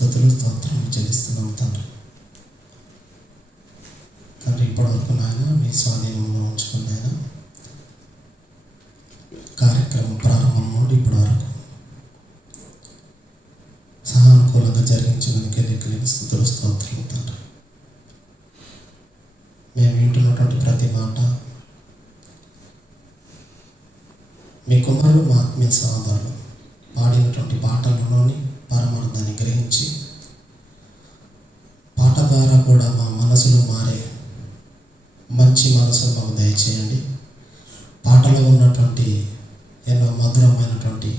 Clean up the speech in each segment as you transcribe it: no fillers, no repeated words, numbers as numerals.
స్తుతులు స్తోత్రములు చెల్లిస్తున్నాం తండ్రి. తండ్రి, ఇప్పటివరకు నాయన మీ స్వాధీనంలో ఉంచుకున్న ఆయన కార్యక్రమం ప్రారంభం నుండి ఇప్పటి వరకు సానుకూలంగా జరిగించినందుకే లెక్కలేని స్తుతులు స్తోత్రములు తండ్రి. మేము వింటున్నటువంటి ప్రతి మాట మీ కుమారులు మా ఆత్మీయ సహోదరులు పాడినటువంటి పాటలలోని పరమార్థాన్ని గ్రహించి పాట ద్వారా కూడా మా మనసులు మారే మంచి మనసును మాకు దయచేయండి. పాటలో ఉన్నటువంటి ఎన్నో మధురమైనటువంటి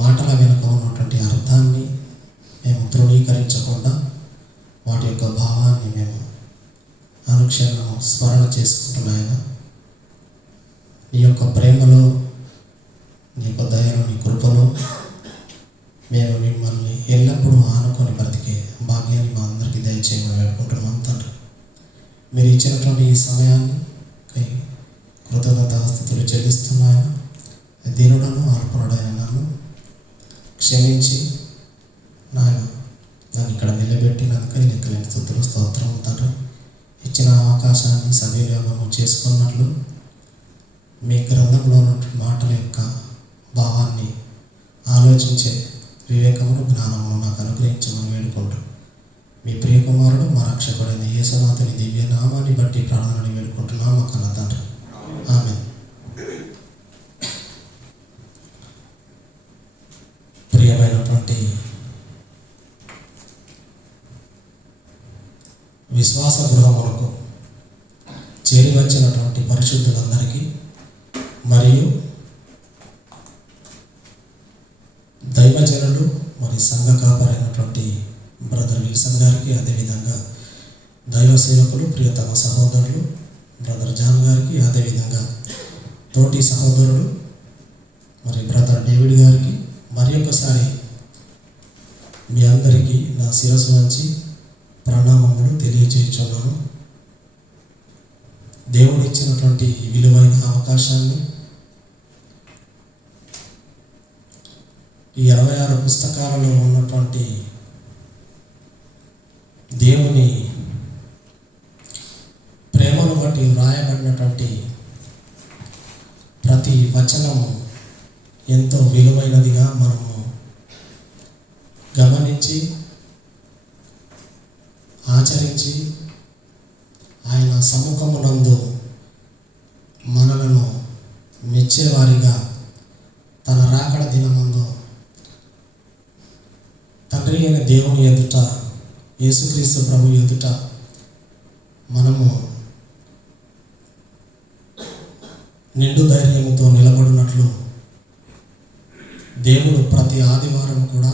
మాటల వెనుక ఉన్నటువంటి అర్థాన్ని మేము తృణీకరించకుండా వాటి యొక్క భావాన్ని మేము అనుక్షణం స్మరణ చేసుకుంటున్నాయన. నీ యొక్క ప్రేమలో, నీ యొక్క దయలో, నీ కృపలో మేము మిమ్మల్ని ఎల్లప్పుడూ ఆనుకొని బ్రతికే భాగ్యాన్ని మా అందరికీ దయచేయమని వేడుకుంటున్నాం తండ్రి. మీరు ఇచ్చినటువంటి ఈ సమయాన్ని కృతజ్ఞతాస్తుతులు చెల్లిస్తున్నాయన. దీనుడను అర్పణుడైన నన్ను క్షమించి నన్ను ఇక్కడ నిలబెట్టినందుకు లెక్కలేని స్తుతులు స్తోత్రం తండ్రి. ఇచ్చిన అవకాశాన్ని సద్వినియోగం చేసుకున్నట్లు మీ గ్రంథంలో ఉన్న మాటల యొక్క భావాన్ని ఆలోచించే వివేకమును, జ్ఞానమును నాకు అనుగ్రహించమని వేడుకుంటూ మీ ప్రియకుమారుడు మా రక్షకుడైన యేసునాథుని దివ్య నామాన్ని బట్టి ప్రార్థనని వేడుకుంటున్నాం మా కన్న తండ్రి. ఆమేన్. ప్రియమైనటువంటి విశ్వాస గృహములకు చేరి వచ్చినటువంటి పరిశుద్ధులందరికీ మరియు దైవజనులు మరి సంఘ కాపరైనటువంటి బ్రదర్ విల్సన్ గారికి, అదేవిధంగా దైవ సేవకులు ప్రియతమ సహోదరులు బ్రదర్ జాన్ గారికి, అదేవిధంగా తోటి సహోదరుడు మరి బ్రదర్ డేవిడ్ గారికి మరి ఒకసారి మీ అందరికీ నా శిరస్సు వంచి ప్రణామములు తెలియజేయుచున్నాను. దేవుడు ఇచ్చినటువంటి విలువైన అవకాశాన్ని ఈ 26 పుస్తకాలలో ఉన్నటువంటి దేవుని ప్రేమను బట్టి వ్రాయబడినటువంటి ప్రతి వచనము ఎంతో విలువైనదిగా మనము గమనించి ఆచరించి ఆయన సముఖమునందు మనలను మెచ్చేవారిగా తన రాకడ దినమందు తండ్రి అయిన దేవుని ఎదుట, యేసుక్రీస్తు ప్రభు ఎదుట మనము నిండు ధైర్యముతో నిలబడినట్లు దేవుడు ప్రతి ఆదివారం కూడా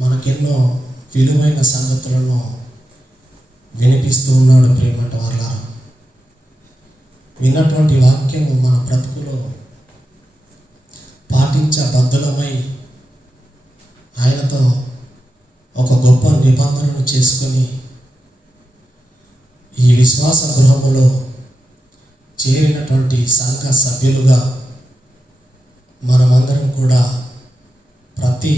మనకెన్నో విలువైన సంగతులను వినిపిస్తూ ఉన్నాడు. ప్రియమైన వారలారా, విన్నటువంటి వాక్యము మన బ్రతుకులో పాటించబద్ధులమై ఆయనతో ఒక గొప్ప నిబంధనను చేసుకొని ఈ విశ్వాస గృహములో చేరినటువంటి సంఘ సభ్యులుగా మనమందరం కూడా ప్రతి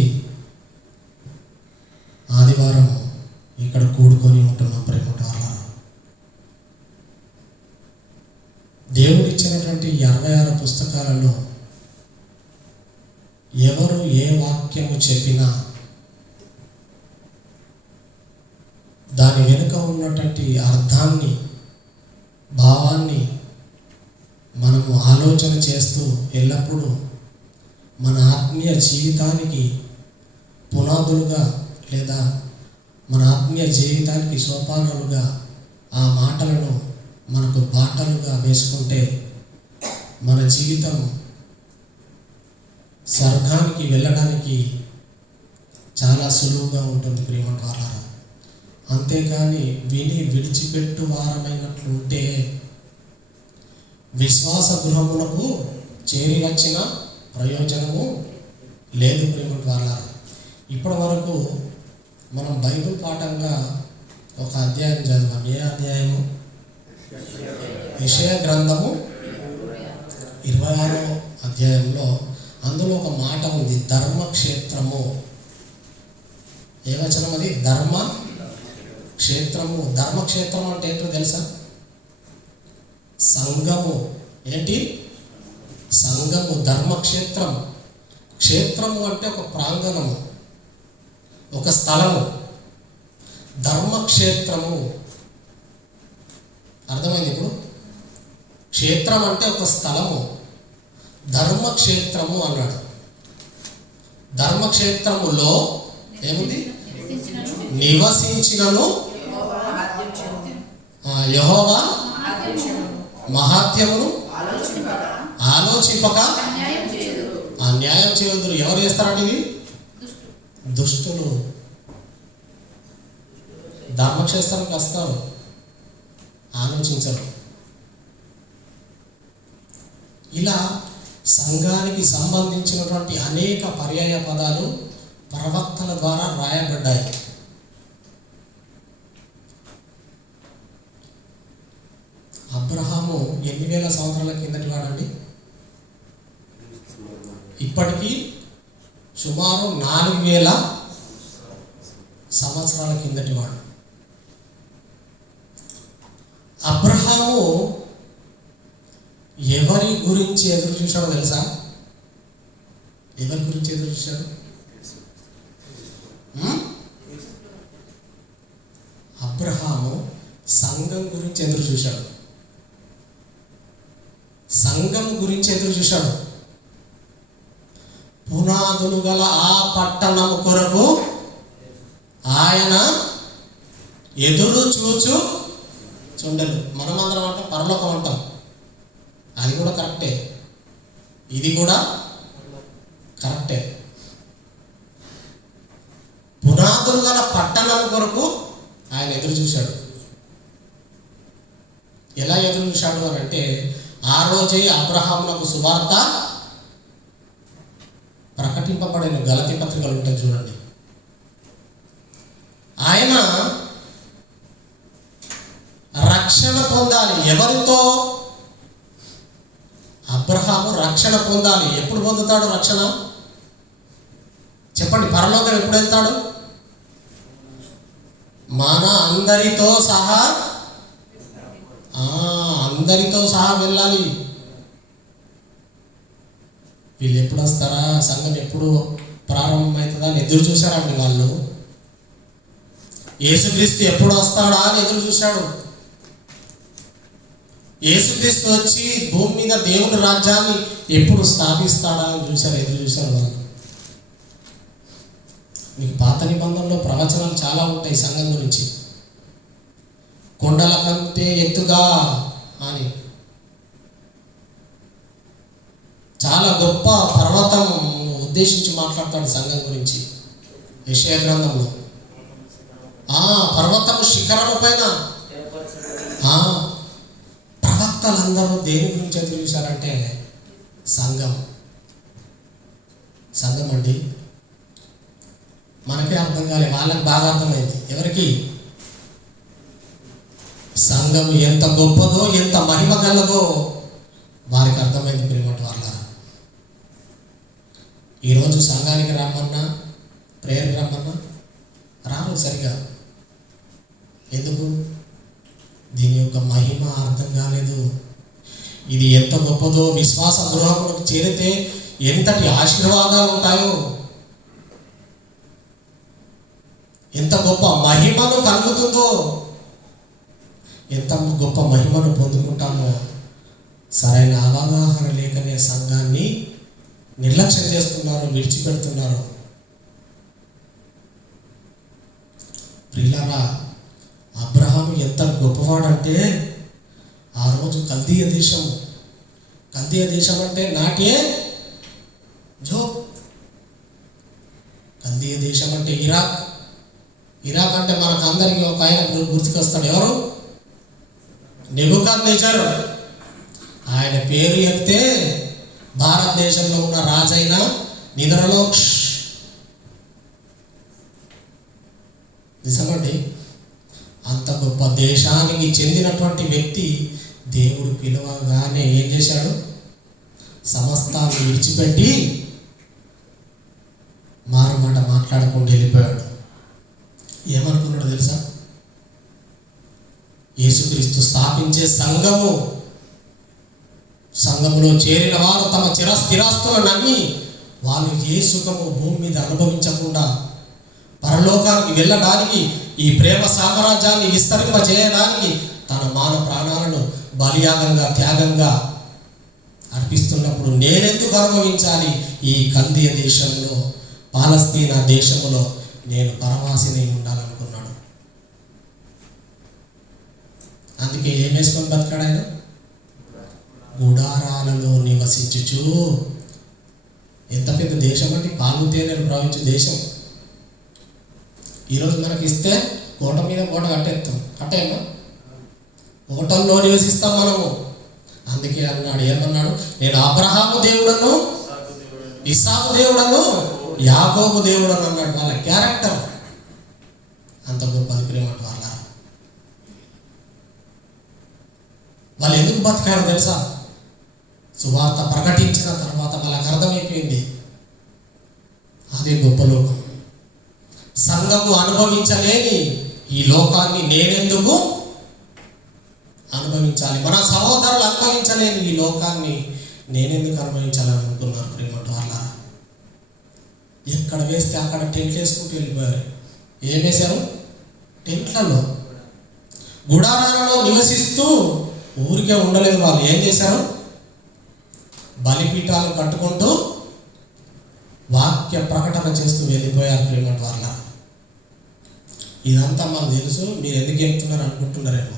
ఆదివారం ఇక్కడ కూడుకొని ఉంటున్నాం. ప్రేమట వారలారా, దేవుడు ఇచ్చినటువంటి 26 పుస్తకాలలో ఎవరు ఏ వాక్యము చెప్పినా దాని వెనుక ఉన్నటువంటి అర్థాన్ని, భావాన్ని మనము ఆలోచన చేస్తూ ఎల్లప్పుడూ మన ఆత్మీయ జీవితానికి పునాదులుగా లేదా మన ఆత్మీయ జీవితానికి సోపానాలుగా ఆ మాటలను మనకు బాటలుగా వేసుకుంటే మన జీవితం స్వర్గానికి వెళ్ళడానికి చాలా సులువుగా ఉంటుంది. ప్రియమైన వారలారా, అంతేకాని విని విడిచిపెట్టు వారమైనట్లుంటే విశ్వాస గృహములకు చేరి వచ్చిన ప్రయోజనము లేదు. ప్రియమైన వారలారా, ఇప్పటి వరకు మనం బైబిల్ పాఠంగా ఒక అధ్యాయం చదివాం. ఏ అధ్యాయము? యెషయా గ్రంథము 26వ అధ్యాయంలో అందులో ఒక మాట ఉంది, ధర్మక్షేత్రము. ఏ వచనం అది? ధర్మ క్షేత్రము. ధర్మక్షేత్రం అంటే ఏంటో తెలుసా? సంఘము. ఏంటి? సంఘము, ధర్మక్షేత్రం. క్షేత్రము అంటే ఒక ప్రాంగణము, ఒక స్థలము. ధర్మక్షేత్రము అర్థమైంది ఇప్పుడు? క్షేత్రం అంటే ఒక స్థలము, ధర్మక్షేత్రము అన్నాడు. ధర్మక్షేత్రములో ఏముంది? నివసించినను యెహోవా మహాత్యమును ఆలోచింపక అన్యాయం చేయుదురు. ఎవరు చేస్తారంటే ఇది? దుష్టులు. ధర్మక్షేత్రానికి వస్తారు, ఆలోచించరు. ఇలా సంఘానికి సంబంధించినటువంటి అనేక పర్యాయ పదాలు ప్రవక్తల ద్వారా రాయబడ్డాయి. అబ్రహాము 8,000 సంవత్సరాల కిందటి వాడండి. ఇప్పటికీ సుమారు 4,000 సంవత్సరాల కిందటి వాడు. అబ్రహాము ఎవరి గురించి ఎదురు చూశాడో తెలుసా? ఎవరి గురించి ఎదురు చూశాడు? అబ్రహాము సంఘం గురించి ఎదురు చూశాడు. సంఘం గురించి ఎదురు చూశాడు. పునాదులు గల ఆ పట్టణము కొరకు ఆయన ఎదురు చుండెను. మనమందరం అంటే పరలోకం అంటాం, అది కూడా కరెక్టే, ఇది కూడా కరెక్టే. పునాదులు గల పట్టణం కొరకు ఆయన ఎదురు చూశాడు. ఎలా ఎదురు చూశాడు అని అంటే, ఆ రోజే అబ్రహామునకు సువార్త ప్రకటింపబడిన. గలతీ పత్రికలు ఉంటాయి చూడండి. ఆయన రక్షణ పొందాలి. ఎవరితో? అబ్రహాము రక్షణ పొందాలి. ఎప్పుడు పొందుతాడు రక్షణ? చెప్పండి. పరలోకం ఎప్పుడు వెళ్తాడు? మన అందరితో సహా వెళ్ళాలి. వీళ్ళు ఎప్పుడు వస్తారా, సంఘం ఎప్పుడు ప్రారంభమవుతుందా అని ఎదురు చూశారండి వాళ్ళు. యేసుక్రీస్తు ఎప్పుడు వస్తాడా అని ఎదురు చూశాడు. యేసుక్రీస్తు వచ్చి భూమి మీద దేవుని రాజ్యాన్ని ఎప్పుడు స్థాపిస్తాడా అని ఎదురు చూశారు వాళ్ళు. మీకు పాత నిబంధనలో ప్రవచనాలు చాలా ఉంటాయి సంఘం గురించి. కొండల కంటే ఎత్తుగా అని, చాలా గొప్ప పర్వతం ఉద్దేశించి మాట్లాడతాడు సంఘం గురించి యెషయా గ్రంథంలో. పర్వతము శిఖరము పైన. ప్రవక్తలందరూ దేని గురించి ఎదురు చూశారంటే సంఘం అండి. మనకే అర్థం కాలేదు, వాళ్ళకి బాగా అర్థమైంది. ఎవరికి? సంఘం ఎంత గొప్పదో, ఎంత మహిమ గలదో వారికి అర్థమైంది. ప్రియమైన వాళ్ళారా, ఈరోజు సంఘానికి రమ్మన్నా, ప్రేయర్కి రమ్మన్నా రారు సరిగా. ఎందుకు? దీని యొక్క మహిమ అర్థం కాలేదు. ఇది ఎంత గొప్పదో, విశ్వాస గృహంలోకి చేరితే ఎంతటి ఆశీర్వాదాలు ఉంటాయో, ఎంత గొప్ప మహిమను కలుగుతుందో, ఎంత గొప్ప మహిమను పొందుకుంటామో సరైన అవగాహన లేకనే సంఘాన్ని నిర్లక్ష్యం చేస్తున్నారు, విడిచిపెడుతున్నారు. ప్రియులారా, అబ్రహాము ఎంత గొప్పవాడంటే, ఆ రోజు కల్దీయ దేశం అంటే నాటే జో. కల్దీయ దేశం అంటే ఇరాక్ అంటే మనకు అందరికీ ఒక ఆయన గుర్తుకొస్తాడు. ఎవరు? నెబుకద్నెజర్. ఆయన పేరు చెప్తే భారతదేశంలో ఉన్న రాజైన నిద్రలో నిజమండి. అంత గొప్ప దేశానికి చెందినటువంటి వ్యక్తి దేవుడు పిలవగానే ఏం చేశాడు? సమస్తాన్ని విడిచిపెట్టి మారుమాట మాట్లాడకుండా వెళ్ళిపోయాడు. ఏమనుకున్నాడు తెలుసా? యేసుక్రీస్తు స్థాపించే సంఘములో చేరిన వారు తమ స్థిరాస్తులను నమ్మి వాళ్ళు ఏ సుఖము భూమి మీద అనుభవించకుండా పరలోకానికి వెళ్ళడానికి, ఈ ప్రేమ సామ్రాజ్యాన్ని విస్తరింపజేయడానికి తన మాన ప్రాణాలను బలియాగంగా త్యాగంగా అర్పిస్తున్నప్పుడు నేనెందుకు అనుభవించాలి? ఈ కల్దీయ దేశంలో, పాలస్తీనా దేశంలో నేను పరవాసిని ఉండాలనుకున్నాడు. అందుకే ఏం వేసుకొని బతికాడు ఆయన? గుడారాలలో నివసించుచు. ఎంత పెద్ద దేశం అంటే, పాలు తేనెలు ప్రవహించే దేశం. ఈరోజు మనకి ఇస్తే కోట మీద కోట కట్టేమా? కోటల్లో నివసిస్తాం మనము. అందుకే అన్నాడు, ఏమన్నాడు? నేను అబ్రహాము దేవుడను, ఇస్సాకు దేవుడను, యాకోబు దేవుడను అన్నాడు. వాళ్ళ క్యారెక్టర్ అంత గొప్పది ప్రేమ. వాళ్ళు ఎందుకు బతికారు తెలుసా? సువార్త ప్రకటించిన తర్వాత వాళ్ళకి అర్థమైపోయింది, అదే గొప్ప లోకం. సంఘము అనుభవించలేని ఈ లోకాన్ని నేనెందుకు అనుభవించాలి? మన సహోదరులు అనుభవించలేని ఈ లోకాన్ని నేనెందుకు అనుభవించాలని అనుకున్నారు ప్రేమతో. అలా ఎక్కడ వేస్తే అక్కడ టెంట్ వేసుకుంటూ వెళ్ళిపోయారు. ఏం వేశారు? టెంట్లలో, గుడారాలలో నివసిస్తూ ఊరికే ఉండలేదు. వాళ్ళు ఏం చేశారు? బలిపీఠాలు కట్టుకుంటూ వాక్య ప్రకటన చేస్తూ వెళ్ళిపోయారు ప్రేమ వాళ్ళ. ఇదంతా మాకు తెలుసు, మీరు ఎందుకు చెప్తున్నారు అనుకుంటున్నారేమో.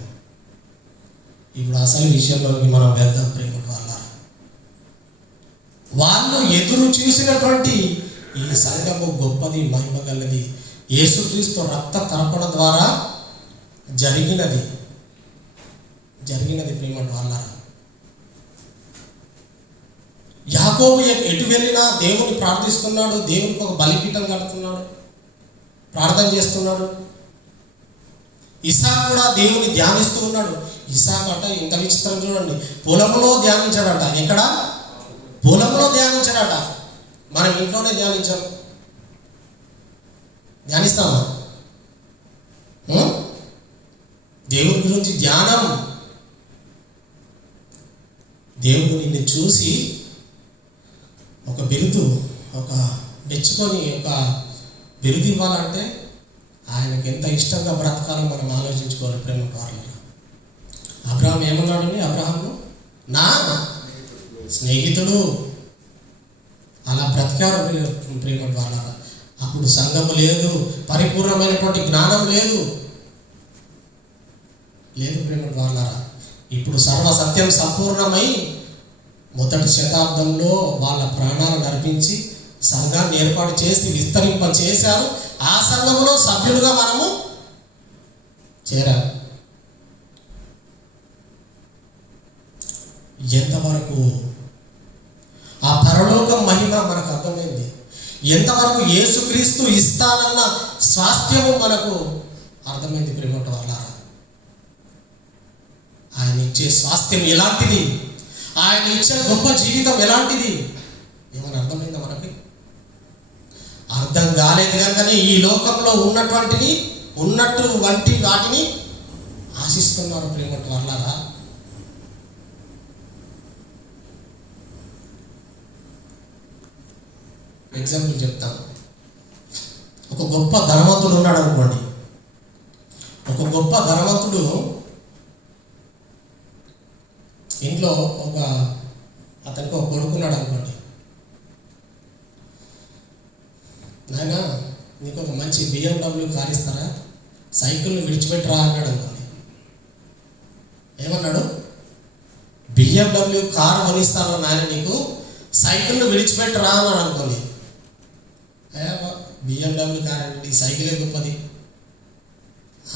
ఇప్పుడు అసలు విషయంలోకి మనం వెళ్దాం ప్రేమ వాళ్ళ. వాళ్ళు ఎదురు చూసినటువంటి ఈ సంఘము గొప్పది, మహిమ గలది, యేసుక్రీస్తు రక్త తర్పణ ద్వారా జరిగినది ప్రేమ వాళ్ళ. యాకోబు ఎటు వెళ్ళినా దేవుని ప్రార్థిస్తున్నాడు, దేవునికి ఒక బలిపీఠం కడుతున్నాడు, ప్రార్థన చేస్తున్నాడు. ఇసాకు కూడా దేవుని ధ్యానిస్తూ ఉన్నాడు. ఇసాకు అట ఇంత విచిత్రం చూడండి, పొలంలో ధ్యానించాడట. ఎక్కడ? పొలంలో ధ్యానించాడట. మనం ఇంట్లోనే ధ్యానిస్తామా? దేవుడి గురించి ధ్యానం. దేవుడు నిన్ను చూసి ఒక మెచ్చుకొని ఒక బిరుదు ఇవ్వాలంటే ఆయనకి ఎంత ఇష్టంగా బ్రతకాలో మనం ఆలోచించుకోవాలి ప్రేమ వాళ్ళ. అబ్రహాం ఏమన్నాడు? అబ్రహాము నా స్నేహితుడు. అలా బ్రతికారు ప్రేమ వాళ్ళ. అప్పుడు సంఘము లేదు, పరిపూర్ణమైనటువంటి జ్ఞానం లేదు ప్రేమ వాళ్ళ. ఇప్పుడు సర్వసత్యం సంపూర్ణమై మొదటి శతాబ్దంలో వాళ్ళ ప్రాణాలను అర్పించి సంఘాన్ని ఏర్పాటు చేసి విస్తరింప చేశారు. ఆ సంఘంలో సభ్యులుగా మనము చేరాలి. ఎంతవరకు ఆ పరలోక మహిమ మనకు అర్థమైంది, ఎంతవరకు యేసుక్రీస్తు ఇస్తానన్న స్వాస్థ్యము మనకు అర్థమైంది ప్రేమట వల్ల. ఆయన ఇచ్చే స్వాస్థ్యం ఎలాంటిది, ఆయన ఇచ్చే గొప్ప జీవితం ఎలాంటిది ఏమైనా అర్థమైందా మనకి? అర్థం కాలేదు కనుకనే ఈ లోకంలో ఉన్నట్టు వంటి వాటిని ఆశిస్తున్నారు ప్రేమట వల్ల. ఎగ్జాంపుల్ చెప్తాను. ఒక గొప్ప ధనవంతుడు ఉన్నాడు అనుకోండి. ఒక గొప్ప ధనవంతుడు ఇంట్లో అతనికి ఒక కొడుకున్నాడు అనుకోండి. నాయన నీకు ఒక మంచి BMW కార్ ఇస్తారా, సైకిల్ని విడిచిపెట్టరా అన్నాడు అనుకోండి. ఏమన్నాడు? BMW కార్ కొనిస్తాను నాయన, నీకు సైకిల్ను విడిచిపెట్టరా అన్నాడు అనుకోండి. BMW కార్ అంటే ఈ సైకిలే గొప్పది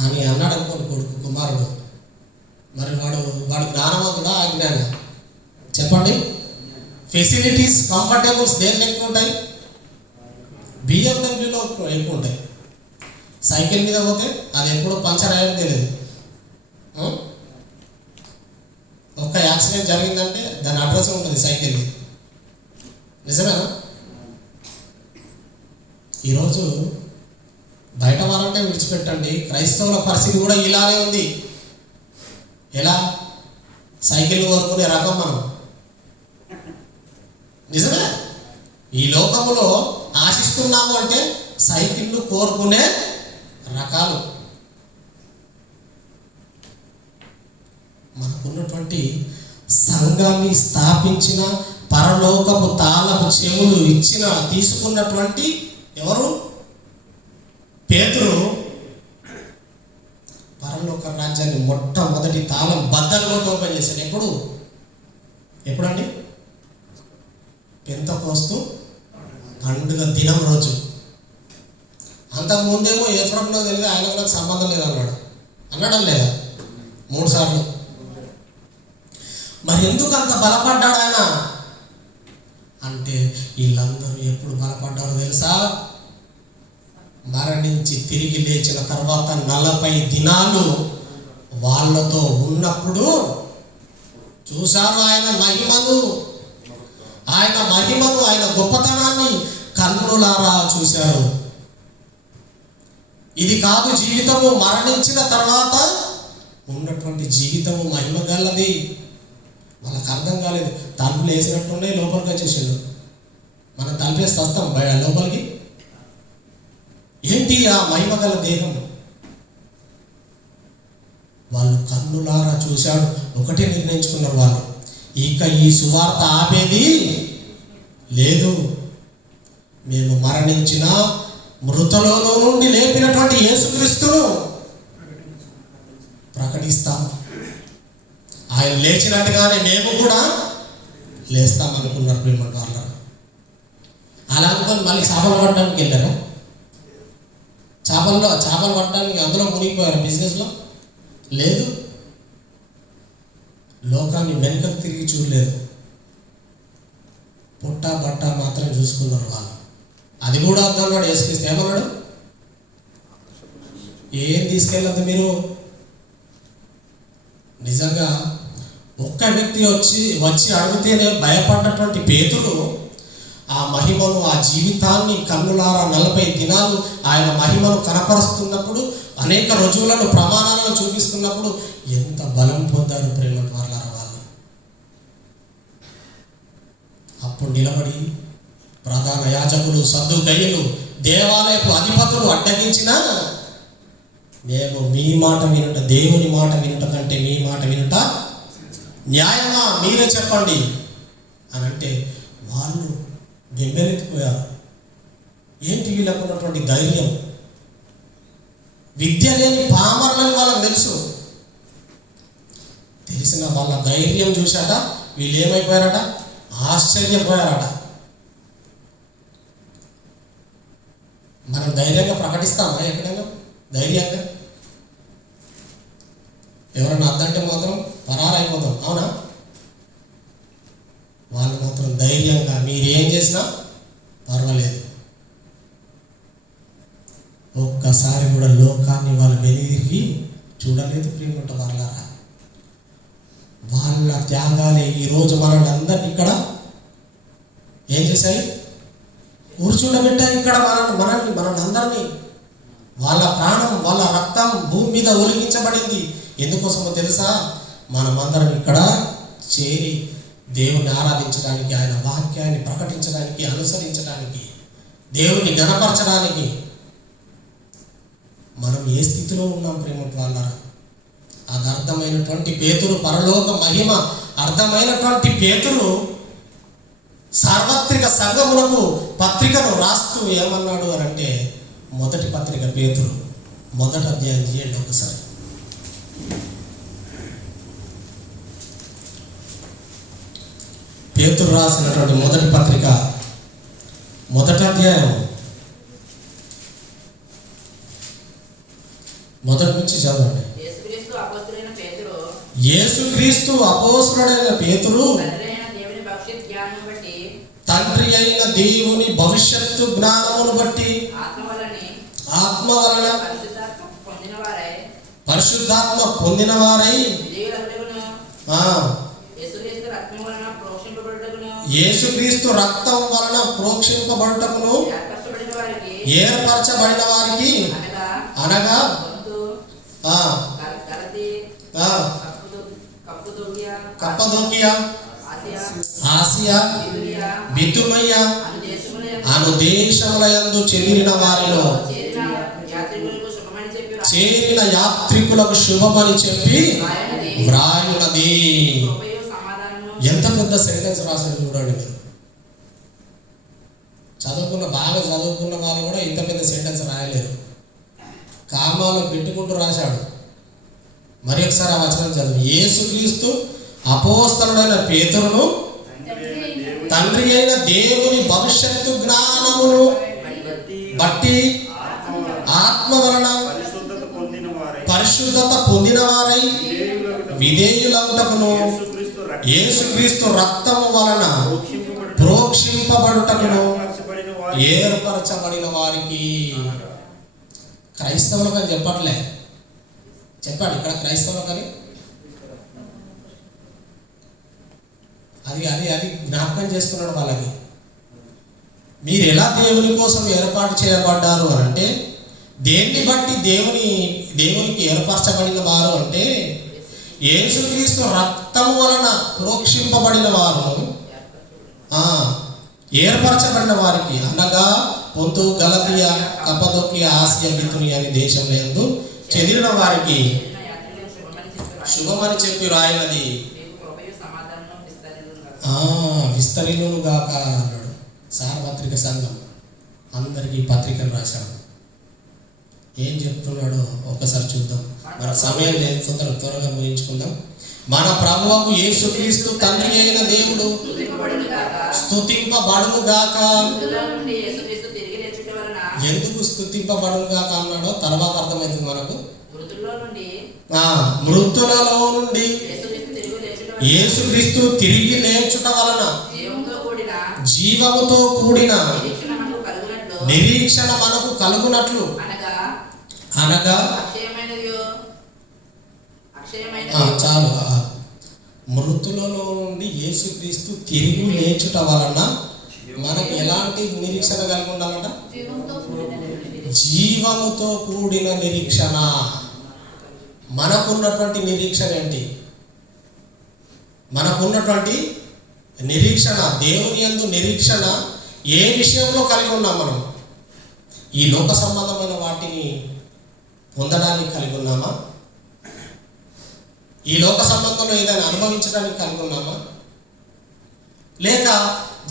అని అన్నాడు అనుకోండి కుమారుడు. మరి వాడు జ్ఞానవంతుడా అజ్ఞాని? చెప్పండి. ఫెసిలిటీస్, కంఫర్టబుల్స్ దేని ఎక్కువ ఉంటాయి? BMWలో ఎక్కువ ఉంటాయి. సైకిల్ మీద పోతే అది ఎప్పుడో పంచర్ అయ్యేది తెలియదు. ఒక్క యాక్సిడెంట్ జరిగిందంటే దాని అడ్రస్ ఉంటుంది సైకిల్. నిజమేనా? ఈరోజు బయట వారంటే విడిచిపెట్టండి, క్రైస్తవుల పరిస్థితి కూడా ఇలానే ఉంది. ఎలా? సైకిల్ కోరుకునే రకం మనం. నిజమే, ఈ లోకములో ఆశిస్తున్నాము అంటే సైకిళ్ళు కోరుకునే రకాలు. మనకున్నటువంటి సంఘాన్ని స్థాపించిన, పరలోకపు తాళపు చెవులు ఇచ్చిన, తీసుకున్నటువంటి ఎవరు? పేతురు పరలోక రాజ్యాన్ని మొట్టమొదటి తాళం బద్దలు కొట్టి ఓపెన్ చేశాడు. ఎప్పుడండి? పెంతెకోస్తు పండుగ దినం రోజు. అంతకుముందేమో ఏ ఫ్రంట్లో తెలియదు, ఆయన నాకు సంబంధం లేదన్నాడు. అనడం లేదా 3 సార్లు? మరి ఎందుకు అంత బలపడ్డాడు ఆయన అంటే, వీళ్ళందరూ ఎప్పుడు బలపడ్డారో తెలుసా? మరణించి తిరిగి లేచిన తర్వాత 40 దినాలు వాళ్ళతో ఉన్నప్పుడు చూశారు ఆయన మహిమను, ఆయన గొప్పతనాన్ని కన్నులారా చూశారు. ఇది కాదు జీవితము, మరణించిన తర్వాత ఉన్నటువంటి జీవితము మహిమ గలది. వాళ్ళకి అర్థం కాలేదు. తలుపులు వేసినట్టుండే లోపలికి వచ్చేసాడు. మనం తలుపేసి వస్తాం బయట లోపలికి. ఏంటి ఆ మహిమ గల దేహం? వాళ్ళు కన్నులారా చూశాడు. ఒకటే నిర్ణయించుకున్నారు వాళ్ళు, ఇక ఈ సువార్త ఆపేది లేదు. మేము మరణించిన, మృతులలో నుండి లేపినటువంటి యేసుక్రీస్తును ప్రకటిస్తాం. ఆయన లేచినట్టుగానే మేము కూడా లేస్తాం అనుకున్నారు ప్రేమ వాళ్ళ. అలా అనుకొని మళ్ళీ చేపలు పట్టడానికి వెళ్ళారా? చేపలు పట్టడానికి అందులో మునిగిపోయారు బిజినెస్లో? లేదు. లోకాన్ని వెనుకకు తిరిగి చూడలేదు. పుట్ట బట్ట మాత్రం చూసుకున్నారు వాళ్ళు. అది కూడా అర్థమన్నాడు యేసుక్రీస్తు. ఏమన్నాడు? ఏం తీసుకెళ్ళద్దు మీరు. నిజంగా ఒక్క వ్యక్తి వచ్చి అడిగితేనే భయపడ్డటువంటి పేతురు ఆ మహిమను, ఆ జీవితాన్ని కన్నులారా 40 దినాలు ఆయన మహిమను కనపరుస్తున్నప్పుడు, అనేక రుజువులను, ప్రమాణాలను చూపిస్తున్నప్పుడు ఎంత బలం పొందారు ప్రేమ వాళ్ళారా వాళ్ళు. అప్పుడు నిలబడి ప్రధాన యాజకులు, సద్దుకయ్యులు, దేవాలయపు అధిపతులు అడ్డగించిన, మేము మీ మాట వినుట, దేవుని మాట వినుట కంటే మీ మాట వినుట న్యాయమా, మీరే చెప్పండి అని అంటే వాళ్ళు బెంబెలెత్తిపోయారు. ఏంటి వీళ్ళకు ఉన్నటువంటి ధైర్యం? విద్య లేని పామరులని వాళ్ళకు తెలుసు. తెలిసిన వాళ్ళ ధైర్యం చూశాట వీళ్ళు ఏమైపోయారట? ఆశ్చర్యపోయారట. మనం ధైర్యంగా ప్రకటిస్తామా ఎక్కడైనా? ధైర్యంగా ఎవరైనా అద్దంటే మాత్రం పరారైపోతాం, అవునా? వాళ్ళు మాత్రం ధైర్యంగా మీరేం చేసినా పర్వాలేదు. ఒక్కసారి కూడా లోకాన్ని వాళ్ళు వెలిగి చూడలేదు ప్రియమంట వాళ్ళారా. వాళ్ళ త్యాగాలే ఈరోజు మనల్ని అందరినీ ఇక్కడ ఏం చేశాయి? కూర్చుండబెట్టాయి ఇక్కడ మనల్ని అందరినీ. వాళ్ళ ప్రాణం, వాళ్ళ రక్తం భూమి మీద ఒలిగించబడింది. ఎందుకోసమో తెలుసా? మనమందరం ఇక్కడ చేరి దేవుని ఆరాధించడానికి, ఆయన వాక్యాన్ని ప్రకటించడానికి, అనుసరించడానికి, దేవుని ఘనపరచడానికి. మనం ఏ స్థితిలో ఉన్నాం ప్రేమ వాళ్ళారా? అది అర్థమైనటువంటి పేతురు, పరలోక మహిమ అర్థమైనటువంటి పేతురు సార్వత్రిక సంఘములకు పత్రికను రాస్తూ ఏమన్నాడు అని అంటే, మొదటి పత్రిక పేతురు 1వ అధ్యాయం చేయండి ఒకసారి. పేతురు రాసినటువంటి మొదటి పత్రిక 1వ అధ్యాయం 1 నుంచి చదవండి. యేసుక్రీస్తు అపోస్తలుడైన పేతురు తండ్రి అయిన దేవుని భవిష్యత్తు జ్ఞానమును బట్టి ఆత్మ వలన పరిశుద్ధాత్మ పొందిన వారై యేసుక్రీస్తు రక్తం వలన ప్రోక్షింపబడుటకును ఏర్పరచబడిన వారికి అనగా కప్పదోకియా, ఆసియా, బితుమయ్య అను దేశములయందు చెదిరిన వారిలో చేరిన యాత్రికులకు శుభమని చెప్పి వ్రాయునది. ఎంత పెద్ద సెంటెన్స్ రాశాడు చూడండి మీరు. బాగా చదువుకున్న వాళ్ళు కూడా ఇంత పెద్ద సెంటెన్స్ రాయలేరు. కామాలు పెట్టుకుంటూ రాశాడు. మరి ఒకసారి ఆ వచనం చదువు. యేసుక్రీస్తు అపోస్తలుడైన పేతురును తండ్రి అయిన దేవుని భవిష్యత్తు జ్ఞానమును బట్టి ఆత్మ వలన పరిశుద్ధత పొందిన వారై విధేయులగుటకును యేసుక్రీస్తు రక్తము వలన ప్రోక్షింపబడుటకును ఏర్పరచబడిన వారికి. క్రైస్తవులకు అని చెప్పట్లే, చెప్పాడు ఇక్కడ క్రైస్తవులకు అని. అది అది అది జ్ఞాపకం చేస్తున్నాడు వాళ్ళకి. మీరు ఎలా దేవుని కోసం ఏర్పాటు చేయబడ్డారు అని అంటే, దేన్ని బట్టి దేవునికి ఏర్పరచబడిన వారు అంటే, యేసుక్రీస్తు రక్తము వలన ప్రోక్షింపబడిన వారు, ఏర్పరచబడిన వారికి అనగా పొంతు, గలతీయ, కప్పదోకియా, ఆసియా, బితునియ అని దేశంలో చెదిరిన వారికి శుభమని చెప్పి రాయినది. విస్తరిల్లును గాక అన్నాడు. సార్వత్రిక సంఘం అందరికీ పత్రికలు రాశాడు. ఏం చెప్తున్నాడో ఒకసారి చూద్దాం. మన సమయం లేదు, త్వరగా ముగించుకుందాం. మన ప్రభువుకు యేసుక్రీస్తు తండ్రి అయిన దేవుడు స్తుతింపబడును గాక. ఎందుకు స్తుతింపబడును గాక అన్నాడో తర్వాత అర్థమవుతుంది మనకు. మృతులలో నుండి యేసుక్రీస్తు తిరిగి లేచుట వలన జీవముతో కూడిన నిరీక్షణ మనకు కలుగునట్లు, అనగా చాలు, మృతులలో నుండి యేసుక్రీస్తు తిరిగి లేచుట వలన మనకు ఎలాంటి నిరీక్షణ కలిగి ఉండాలంట? జీవముతో కూడిన నిరీక్షణ. మనకున్నటువంటి నిరీక్షణ ఏంటి? మనకున్నటువంటి నిరీక్షణ, దేవుని యందు నిరీక్షణ ఏ విషయంలో కలిగి ఉన్నాం? మనం ఈ లోక సంబంధమైన వాటిని పొందడానికి కలిగి ఉన్నామా? ఈ లోక సంబంధంలో ఏదైనా అనుభవించడానికి కలిగి ఉన్నామా? లేక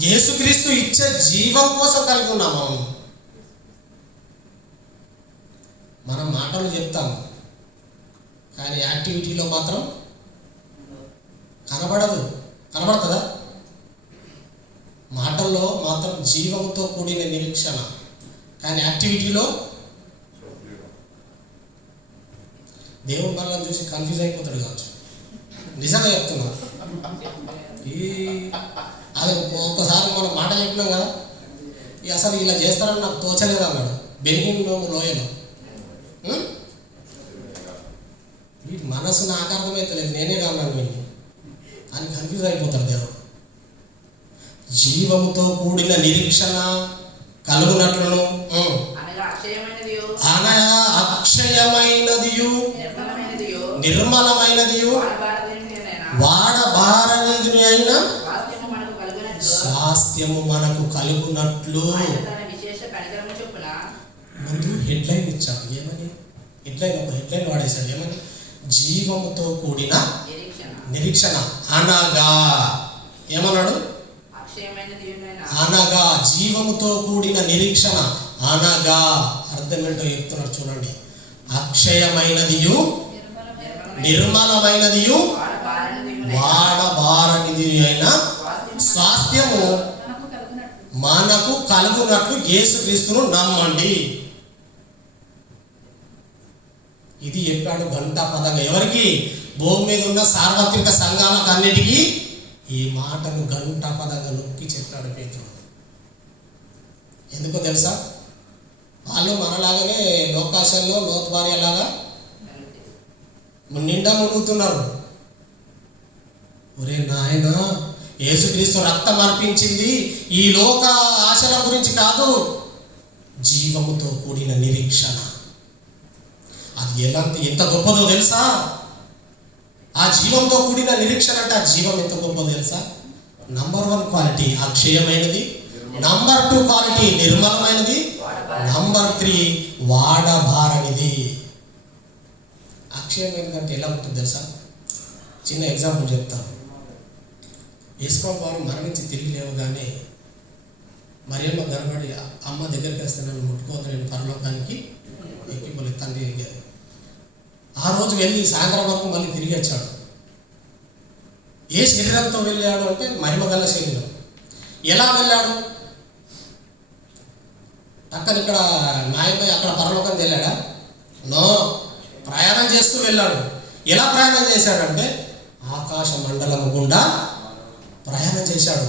యేసుక్రీస్తు ఇచ్చే జీవం కోసం కలిగి ఉన్నామా? మనం మాటలు చెప్తాం కానీ యాక్టివిటీలో మాత్రం కనబడుతుందా? మాటల్లో మాత్రం జీవంతో కూడిన నిరీక్షణ, కానీ యాక్టివిటీలో దేవుని మనల్ని చూసి కన్ఫ్యూజ్ అయిపోతాడు కావచ్చు. నిజంగా చెప్తున్నా. అది ఒక్కసారి మనం మాట చెప్పినాం కదా, అసలు ఇలా చేస్తారని నాకు తోచలేదు అన్నాడు బెనిహిన్ లోయలో. వీటి మనసు నాకు అర్థమవుతలేదు, నేనే కాన్నాను వీడిని అని కన్ఫ్యూజ్ అయిపోతాడు దేవుడు. జీవముతో కూడిన నిరీక్షణ కలుగునట్లును, అనగా అక్షయమైనదియు నిర్మలమైనదియు వాడబారనిది అయిన స్వాస్థ్యము మనకు కలుగునట్లు. ముందు హెడ్లైన్ ఇచ్చాడు. ఏమని హెడ్లైన్ వాడేశాడు. ఏమని? జీవముతో కూడిన నిరీక్షణ. అనగా ఏమన్నాడు? అనగా జీవముతో కూడిన నిరీక్షణ అనగా అర్థం ఏంటో చెప్తున్నాడు చూడండి. అక్షయమైనదియు నిర్మలమైనదియు వాడబారనిది అయిన స్వాస్థ్యము మనకు కలుగునట్లు యేసుక్రీస్తును నమ్మండి. ఇది చెప్పాడు ఘంటాపదంగా. ఎవరికి? భూమి మీద ఉన్న సార్వత్రిక సంఘాలకు అన్నిటికీ ఈ మాటను ఘంటాపదంగా నొక్కి చెప్పాడు పేతురు. ఎందుకో తెలుసా? వాళ్ళు మనలాగానే లోకాశంలో లోతువారియలాగా నిండా మునుగుతున్నారు. ఒరే నాయన, యేసుక్రీస్తు రక్తం అర్పించింది ఈ లోక ఆశల గురించి కాదు, జీవముతో కూడిన నిరీక్షణ. ఎంత గొప్పదో తెలుసా? ఆ జీవంతో కూడిన నిరీక్షణ అంటే ఆ జీవం ఎంత గొప్పదో తెలుసా? నంబర్ 1 క్వాలిటీ అక్షయమైనది, నంబర్ 2 క్వాలిటీ నిర్మలమైనది, నంబర్ 3 వాడబారనిది. అక్షయమైనది అంటే ఎలా ఉంటుంది తెలుసా? చిన్న ఎగ్జాంపుల్ చెప్తాను. యేసుప్రభు వారు మరణించి తిరిగి లేవగానే మరియమ్మ గర్భడి అమ్మ దగ్గరికి వస్తే నన్ను ముట్టుకోవద్దు, నేను పరలోకానికి ఎక్కిపోలేదు తండ్రి. ఆ రోజు వెళ్ళి సాయంత్రం వరకు మళ్ళీ తిరిగి వచ్చాడు. ఏ శరీరంతో వెళ్ళాడు అంటే మహిమ గల శరీరం. ఎలా వెళ్ళాడు? అక్కడ ఇక్కడ మాయమై అక్కడ పరలోకం వెళ్ళాడా? నో, ప్రయాణం చేస్తూ వెళ్ళాడు. ఎలా ప్రయాణం చేశాడంటే ఆకాశ మండలం గుండా ప్రయాణం చేశాడు.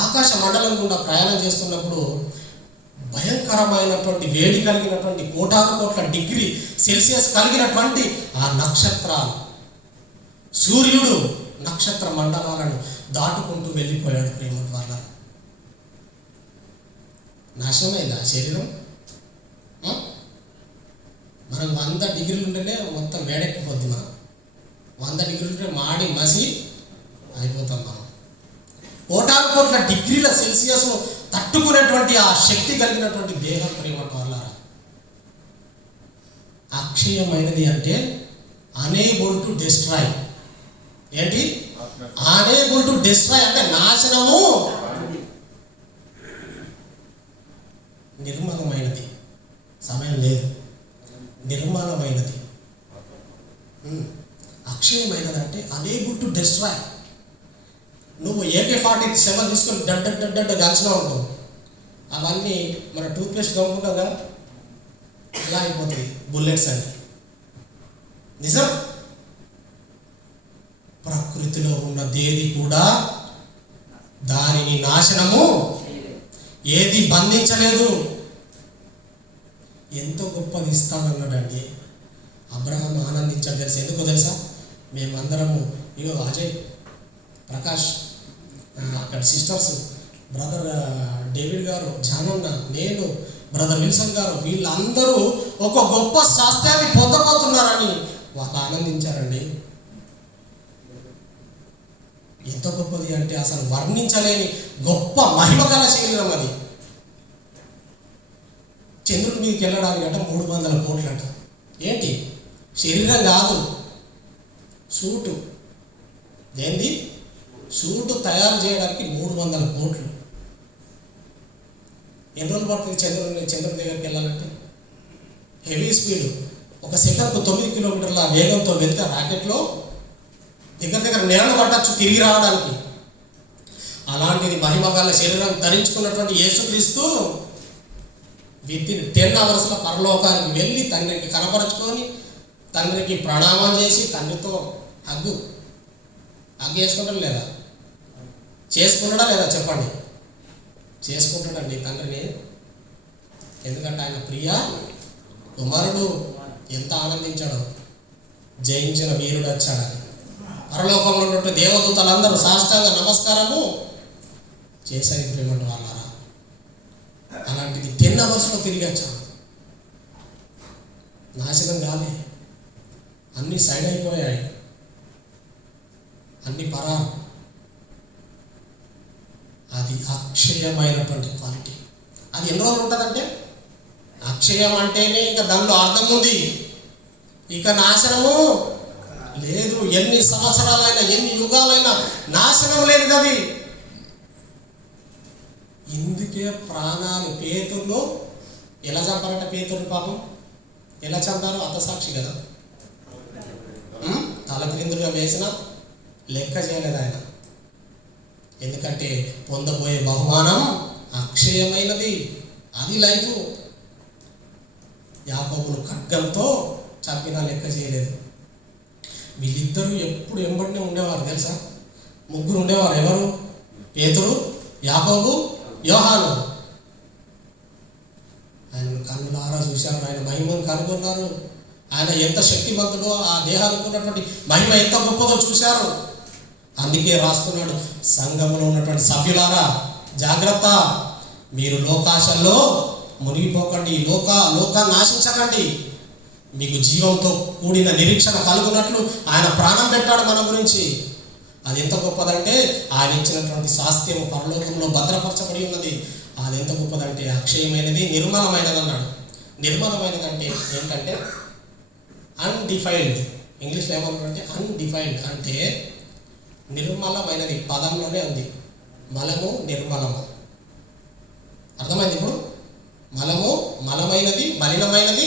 ఆకాశ మండలం గుండా ప్రయాణం చేస్తున్నప్పుడు భయంకరమైనటువంటి వేడి కలిగినటువంటి కోటాను కోట్ల డిగ్రీ సెల్సియస్ కలిగినటువంటి ఆ నక్షత్రాలు, సూర్యుడు నక్షత్ర మండలాలను దాటుకుంటూ వెళ్ళిపోయాడు. ప్రేమ వల్ల నాశనమైంది ఆ శరీరం. మనం 100 డిగ్రీలు ఉంటేనే మొత్తం వేడెక్కిపోద్ది. మనం 100 డిగ్రీలు ఉంటే మాడి మసి అయిపోతాం. మనం కోటాను కోట్ల డిగ్రీల సెల్సియస్ తట్టుకునేటువంటి ఆ శక్తి కలిగినటువంటి దేహం ప్రేమ వల్ల అక్షయమైనది అంటే అనేబుల్ టు డిస్ట్రాయ్. ఏంటి? అనేబుల్ టు డిస్ట్రాయ్ అంటే నాశనము. నిర్మలమైనది, సమయం లేదు, నిర్మలమైనది. అక్షయమైనది అంటే అనేబుల్ టు డిస్ట్రాయ్. నువ్వు AK-47 తీసుకొని డడ్డ కాల్చినా ఉంటావు, అవన్నీ మన టూత్పేస్ట్ దొంగకుంటాం కదా, అలా అయిపోతుంది బుల్లెట్స్ అని. నిజం. ప్రకృతిలో ఉన్నదేది కూడా దానిని నాశనము ఏది బంధించలేదు. ఎంతో గొప్పది ఇస్తానన్నాడండి. అబ్రహాం ఆనందించాడు తెలుసా? ఎందుకో తెలుసా? మేమందరము ఇగో అజయ్, ప్రకాష్, అక్కడ సిస్టర్స్, బ్రదర్ డేవిడ్ గారు, జానన్న, నేను, బ్రదర్ విల్సన్ గారు, వీళ్ళందరూ ఒక గొప్ప శాస్త్రాన్ని పొందబోతున్నారని వాళ్ళు ఆనందించారండి. ఎంత గొప్పది అంటే అసలు వర్ణించలేని గొప్ప మహిమగల శరీరం అది. చంద్రుడి మీదకి వెళ్ళడానికి అంట 300 కోట్లంట. ఏంటి? శరీరం కాదు, సూటు. ఏంది? సూటు తయారు చేయడానికి 300 కోట్లు. ఎన్ని రోజులు పడుతుంది చంద్రుడి దగ్గరికి వెళ్ళాలంటే? హెవీ స్పీడ్, ఒక సెకండ్కు 9 కిలోమీటర్ల వేగంతో వెళ్తే రాకెట్లో దగ్గర నేలను పట్టచ్చు తిరిగి రావడానికి. అలాంటిది మహిమగల శరీరం ధరించుకున్నటువంటి యేసుక్రీస్తు వితిన్ 10 అవర్స్లో పరలోకానికి వెళ్ళి తండ్రికి కనపరుచుకొని, తండ్రికి ప్రణామం చేసి, తండ్రితో హగ్గు చేసుకుంటాడు లేదా? చేసుకున్నాడా లేదా? చెప్పండి. చేసుకుంటాడండి తండ్రిని. ఎందుకంటే ఆయన ప్రియ కుమారుడు. ఎంత ఆనందించాడో, జయించిన వీరుడు వచ్చాడని. పరలోకంలో ఉన్నటువంటి దేవదూతలందరూ సాష్టాంగ నమస్కారము చేశారు ప్రేమటి వాళ్ళారా. అలాంటిది 10 అవర్స్లో తిరిగి వచ్చాడు. నాశనం కాదే, అన్నీ సైడ్ అయిపోయాయి, అన్ని పరారు. అది అక్షయమైనటువంటి క్వాలిటీ. అది ఎన్ని రోజులు ఉంటుందంటే, అక్షయం అంటేనే ఇక దానిలో అర్థం ఉంది, ఇక నాశనము లేదు. ఎన్ని సంవత్సరాలైనా, ఎన్ని యుగాలైనా నాశనం లేదు అది. ఇందుకే ప్రాణాలు పేతుర్లో ఎలా చంపారంట? పేతురు పాపం ఎలా చంపారు? అతసాక్షి కదా. తల క్రిందులుగా వేసిన లెక్క చేయలేదు ఆయన. ఎందుకంటే పొందబోయే బహుమానం అక్షయమైనది, అది లైఫ్. యాకోబును ఖడ్గంతో చంపినా లెక్క చేయలేదు. వీళ్ళిద్దరూ ఎప్పుడు ఎంబడినే ఉండేవారు తెలుసా? 3 ఉండేవారు. ఎవరు? పేతురు, యాకోబు, యోహాను. ఆయనను కన్నులారా చూశారు, ఆయన మహిమను కనుగొన్నారు. ఆయన ఎంత శక్తివంతుడో, ఆ దేహానికి ఉన్నటువంటి మహిమ ఎంత గొప్పదో చూశారు. అందుకే రాస్తున్నాడు, సంఘంలో ఉన్నటువంటి సభ్యులారా జాగ్రత్త, మీరు లోకాశల్లో మునిగిపోకండి, లోకాన్ని ఆశించకండి. మీకు జీవంతో కూడిన నిరీక్షణ కలుగునట్లు ఆయన ప్రాణం పెట్టాడు మన గురించి. అది ఎంత గొప్పదంటే ఆయన ఇచ్చినటువంటి స్వాస్థ్యం పరలోకంలో భద్రపరచబడి ఉన్నది. అది ఎంత గొప్పదంటే అక్షయమైనది, నిర్మలమైనది అన్నాడు. నిర్మలమైనది అంటే ఏంటంటే అన్డిఫైల్డ్. ఇంగ్లీష్లో ఏమన్నాడంటే అన్డిఫైల్డ్ అంటే నిర్మలమైనది. పదంలోనే ఉంది మలము నిర్మలము. అర్థమైంది ఇప్పుడు? మలము మలమైనది, మలినమైనది,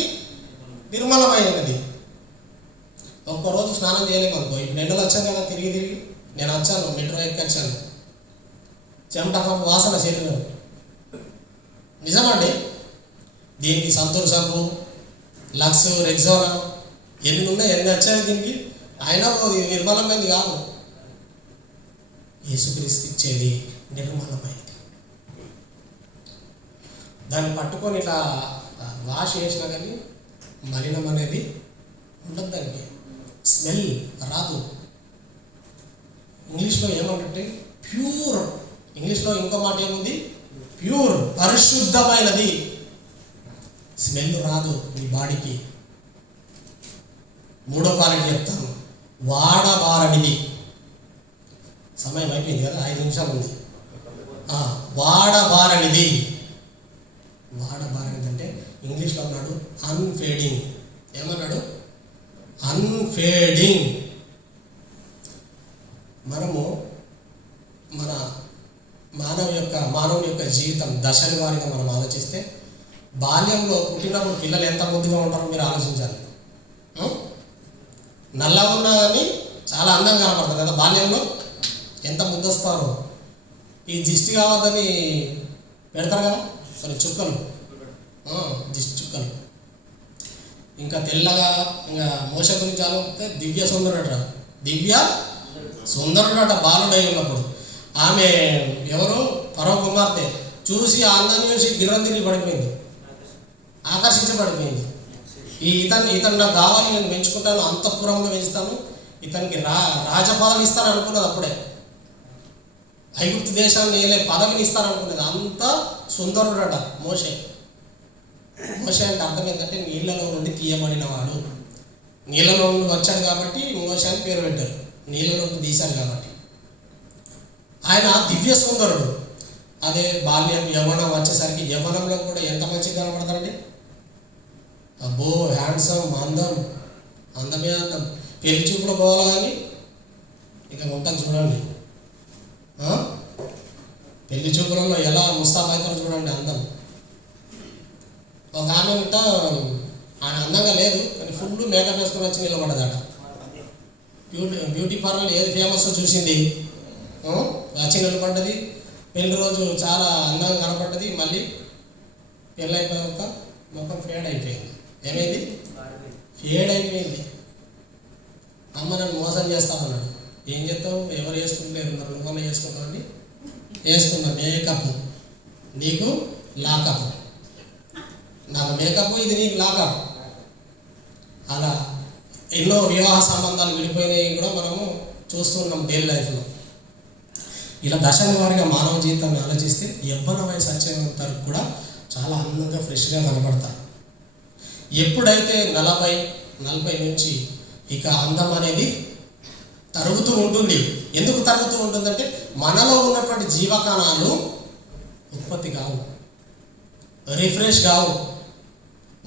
నిర్మలమైనది. ఒక్కరోజు స్నానం చేయలేము అనుకో. ఇప్పుడు ఎండలు వచ్చాను కదా, తిరిగి నేను వచ్చాను, మెట్రో ఎక్కొచ్చాను, చెమట వాసన శరీరం. నిజమండి. దీనికి సంతూర్ సబ్బు, లక్స్, రెగ్జోనా ఎన్ని ఉన్నాయి, ఎన్ని వచ్చాయి దీనికి. అయినా నిర్మలమైనది కాదు. యేసుక్రీస్తు ఇచ్చేది నిర్మలమైనది. దాన్ని పట్టుకొని ఇట్లా వాష్ చేసినా కానీ మలినం అనేది ఉండదు, దానికి స్మెల్ రాదు. ఇంగ్లీష్లో ఏమంటే ప్యూర్. ఇంగ్లీష్లో ఇంకో మాట ఏముంది? ప్యూర్, పరిశుద్ధమైనది. స్మెల్ రాదు మీ బాడీకి. మూడో క్వాలిటీ చెప్తాను, వాడబారనిది. సమయం అయిపోయింది కదా, 5 నిమిషాలు ఉంది. వాడబారనిది. వాడబారనిది అంటే ఇంగ్లీష్లో అన్నాడు అన్ఫేడింగ్. ఏమన్నాడు? అన్ఫేడింగ్. మనము మన మానవుని యొక్క జీవితం దశల వారీగా మనం ఆలోచిస్తే, బాల్యంలో పుట్టినప్పుడు పిల్లలు ఎంత ముద్దుగా ఉంటారో మీరు ఆలోచించాలి. నల్లగా ఉన్నా కానీ చాలా అందంగా కనపడుతుంది కదా బాల్యంలో. ఎంత ముద్దొస్తారో. ఈ దిష్టి కావద్దని పెడతారు కదా కొన్ని చుక్కలు, దిష్టి చుక్కలు. ఇంకా తెల్లగా, ఇంకా మోస గురించి ఆలోచిస్తే దివ్య సుందరుడట బాలుడై ఉన్నప్పుడు. ఆమె ఎవరు? ఫరో కుమార్తె. చూసి ఆనందాన్ని చూసి గిర్రం తిరిగి పడిపోయింది, ఆకర్షించబడిపోయింది. ఇతను నాకు కావాలి, నేను పెంచుకుంటాను, అంతఃపురంలో పెంచుతాను, ఇతనికి రాజపదవి ఇస్తాను అనుకున్నది. అప్పుడే ఐగుప్తు దేశాన్ని ఏలే పదవిని ఇస్తాను అనుకున్నది. అంత సుందరుడట మోషే. మోషే అంటే అర్థం ఏంటంటే నీళ్ళలో నుండి తీయబడినవాడు. నీళ్ళలో నుండి వచ్చాడు కాబట్టి మోషే అని పేరు పెట్టారు, నీళ్ళలో నుండి తీశాడు కాబట్టి. ఆయన దివ్య సుందరుడు. అదే బాల్యం, యవ్వనం వచ్చేసరికి యవ్వనంలో కూడా ఎంత మంచిగా కనబడతారండి. అబ్బో, హ్యాండ్సమ్, అందమే అందం. పెళ్లి చూపుడు పోవాలి కానీ ఇక ఉంటాను చూడండి. పెళ్లి చూపులలో ఎలా ముస్తాబ్ అవుతారో చూడండి, అందం. ఒక ఆమె ఆయన అందంగా లేదు కానీ ఫుల్ మేకప్ వేసుకొని వచ్చి నిలబడ్డదట. బ్యూటీ పార్లర్ ఏది ఫేమస్ చూసింది, వచ్చి నిలబడ్డది. పెళ్లి రోజు చాలా అందంగా కనపడ్డది. మళ్ళీ పెళ్ళి అయిపోయాక మొత్తం ఫేడ్ అయిపోయింది. ఏమైంది? ఫేడ్ అయిపోయింది. అమ్మ నన్ను మోసం చేస్తామన్నాడు. ఏం చేస్తావు? ఎవరు వేసుకుంటలేరు, మరి నువ్వన్న వేసుకుంటావు అని వేసుకున్నా. మేకప్ నీకు లాకప్, నాకు మేకప్, ఇది నీకు లాకప్. అలా ఎన్నో వివాహ సంబంధాలు విడిపోయినాయి కూడా మనము చూస్తున్నాం డైలీ లైఫ్లో. ఇలా దశల వారీగా మానవ జీవితాన్ని ఆలోచిస్తే యవ్వన వయసు వచ్చేంత వరకు కూడా చాలా అందంగా ఫ్రెష్గా కనబడతారు. ఎప్పుడైతే 40 నుంచి ఇక అందం అనేది తరుగుతూ ఉంటుంది. ఎందుకు తరుగుతూ ఉంటుందంటే మనలో ఉన్నటువంటి జీవకణాలు ఉత్పత్తి కావు, రిఫ్రెష్ కావు.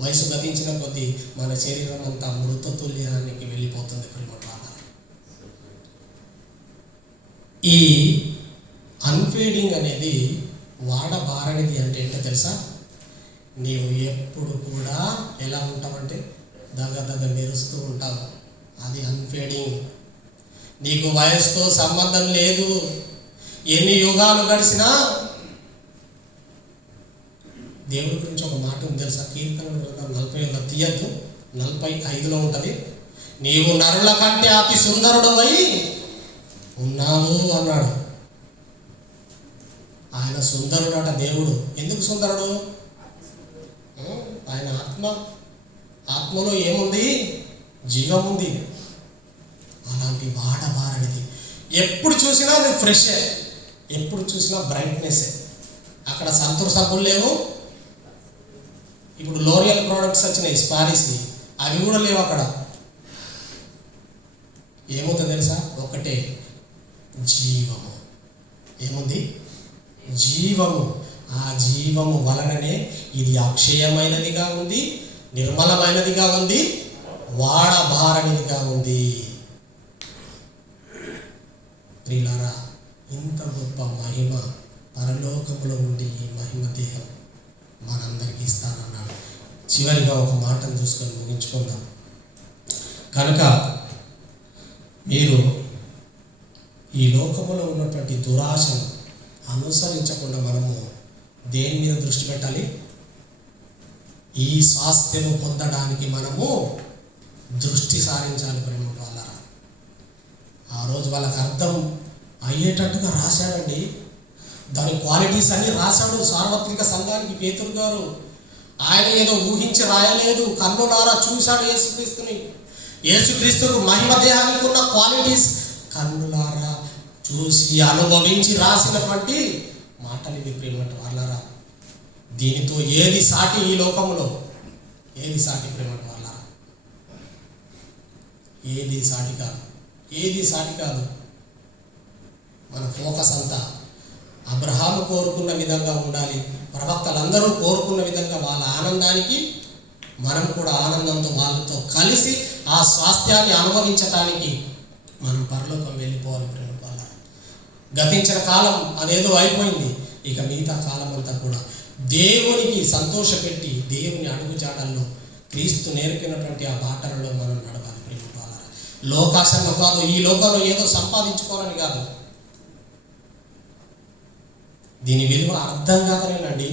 వయసు గతించిన కొద్దీ మన శరీరం అంతా మృతతుల్యానికి వెళ్ళిపోతుంది. ఈ అన్ఫేడింగ్ అనేది వాడబారనిది అంటే ఏంటో తెలుసా? నీవు ఎప్పుడు కూడా ఎలా ఉంటావంటే దగ్గర మెరుస్తూ ఉంటావు. అది అన్ఫేడింగ్. నీకు వయసుతో సంబంధం లేదు. ఎన్ని యుగాలు గడిచినా దేవుడి గురించి ఒక మాట ఉంది తెలుసా? కీర్తన 40 తీయద్దు, 45లో ఉంటుంది. నీవు నరుల కంటే అతి సుందరుడవై ఉన్నావు అన్నాడు. ఆయన సుందరుడట దేవుడు. ఎందుకు సుందరుడు? ఆయన ఆత్మలో ఏముంది? జీవం ఉంది. అలాంటి వాడబారనిది. ఎప్పుడు చూసినా నువ్వు ఫ్రెషే, ఎప్పుడు చూసినా బ్రైట్నెస్సే. అక్కడ సంతూర్ సబ్బులు లేవు. ఇప్పుడు లోరియల్ ప్రోడక్ట్స్ వచ్చినాయి, స్పారిస్వి. అవి కూడా లేవు అక్కడ. ఏముందో తెలుసా? ఒకటే జీవము. ఏముంది? జీవము. ఆ జీవము వలననే ఇది అక్షయమైనదిగా ఉంది, నిర్మలమైనదిగా ఉంది, వాడబారనిదిగా ఉంది. ప్రియులారా, ఇంత గొప్ప మహిమ పరలోకములో ఉండి ఈ మహిమ దేహం మనందరికీ ఇస్తానన్నాడు. చివరిగా ఒక మాటను చూసుకొని ముగించుకుందాం. కనుక మీరు ఈ లోకములో ఉన్నటువంటి దురాశను అనుసరించకుండా మనము దేని మీద దృష్టి పెట్టాలి? ఈ స్వాస్థ్యము పొందడానికి మనము దృష్టి సారించాలి. ప్రేమ వాళ్ళరా, ఆ రోజు వాళ్ళకి అర్థం అయ్యేటట్టుగా రాశాడండి. దాని క్వాలిటీస్ అన్నీ రాశాడు సార్వత్రిక సంఘానికి పేతురు గారు. ఆయన ఏదో ఊహించి రాయలేదు, కన్నులారా చూశాడు యేసుక్రీస్తుని. యేసుక్రీస్తుకు మహిమ దేహానికి ఉన్న క్వాలిటీస్ కన్నులారా చూసి అనుభవించి రాసినటువంటి మాటలు ఇవి. ప్రేమ వాళ్ళరా, దీనితో ఏది సాటి? ఈ లోకంలో ఏది సాటి? ప్రేమ వాళ్ళరా, ఏది సాటి కాదు, ఏది సాటి కాదు. మన ఫోకస్ అంతా అబ్రహాము కోరుకున్న విధంగా ఉండాలి, ప్రవక్తలందరూ కోరుకున్న విధంగా వాళ్ళ ఆనందానికి మనం కూడా ఆనందంతో వాళ్ళతో కలిసి ఆ స్వాస్థ్యాన్ని అనుభవించటానికి మనం పరలోకం వెళ్ళిపోవాలి. ప్రేమ వాళ్ళ గతించిన కాలం అదేదో అయిపోయింది. ఇక మిగతా కాలం అంతా కూడా దేవునికి సంతోషపెట్టి దేవుని అడుగుజాడల్లో క్రీస్తు నేర్పినటువంటి ఆ బాటలలో మనం నడవాలి. ప్రేమ వాళ్ళ లోకాశంలో కాదు, ఈ లోకంలో ఏదో సంపాదించుకోవాలని కాదు. దీని విలువ అర్థం కాకనేనండి